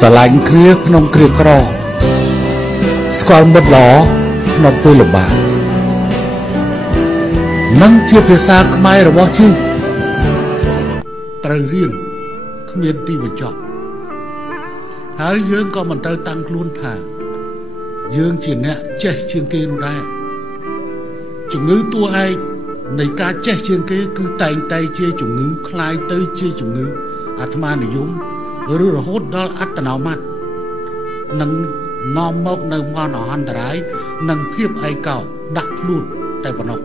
ស្រឡាញ់គ្នាក្នុងគ្រាក្រស្គាល់មិត្តល្អក្នុងពេលលំបាកនឹងជាភាសាខ្មែររបស់យើងត្រូវរៀនគ្មានទីបញ្ចប់ហើយយើងក៏មិនត្រូវតាំងខ្លួនថាយើងជាអ្នកចេះជាងគេនោះដែរជំងឺតួឯងនៃការចេះជាងគេគឺតែងតែជាជំងឺคล้ายទៅជាជំងឺអាត្មានិយមឬរហូតដល់អត្តនោម័តនឹងនាំមកនៅមហន្តរាយនិងភាពឯកោដាក់ខ្លួនតែប៉ុណ្ណោះ